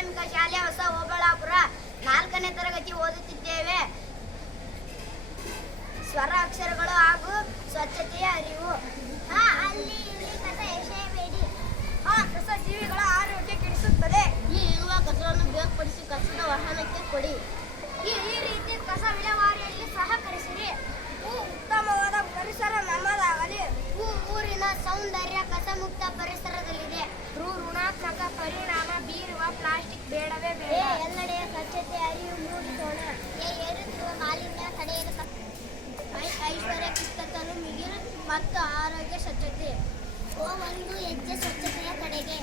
ಪ್ರಾಥಮಿಕ ಶಾಲೆ ಹೊಸ ಓಬಳಾಪುರ 4ನೇ ತರಗತಿ ಓದುತ್ತಿದ್ದೇವೆ. ಸ್ವರ ಅಕ್ಷರಗಳು ಹಾಗೂ ಸ್ವಚ್ಛತೆಯ ಅರಿವು. ಅಲ್ಲಿ ಇಲ್ಲಿ ಕಸ ಎಸೆಯಬೇಡಿ. ಕಸ ಜೀವಿಗಳ ಆರೋಗ್ಯ ಕೆಡಿಸುತ್ತದೆ. ಈ ಇರುವ ಕಸವನ್ನು ಬೇರ್ಪಡಿಸಿ ಕಸದ ವಾಹನಕ್ಕೆ ಕೊಡಿ. ಈ ರೀತಿ ಕಸ ವಿಲೇವಾರಿಯಲ್ಲಿ ಸಹಕರಿಸಿರಿ. ಉತ್ತಮವಾದ ಪರಿಸರ ನಮ್ಮದಾಗಲಿ. ಊರಿನ ಸೌಂದರ್ಯ ಕಸಮುಕ್ತ ಪರಿಸರದಲ್ಲಿದೆ. ಋಣಾತ್ಮಕ ಪರಿಣಾಮ ಬೀರುವ ಪ್ಲಾಸ್ಟಿಕ್ ಬೇಡವೇ ಬೇಡ. ಎಲ್ಲೆಡೆಯ ಸ್ವಚ್ಛತೆ ಅರಿವು ಮೂಡಿಸೋಣ. ಏರುತ್ತಿರುವ ಮಾಲಿನ್ಯ ತಡೆಯಲು ಐಶ್ವರ್ಯ ಕಿತ್ತಲು ಮಿಗಿಲು ಮತ್ತು ಆರೋಗ್ಯ ಸ್ವಚ್ಛತೆ. ಒಂದು ಹೆಜ್ಜೆ ಸ್ವಚ್ಛತೆಯ ಕಡೆಗೆ.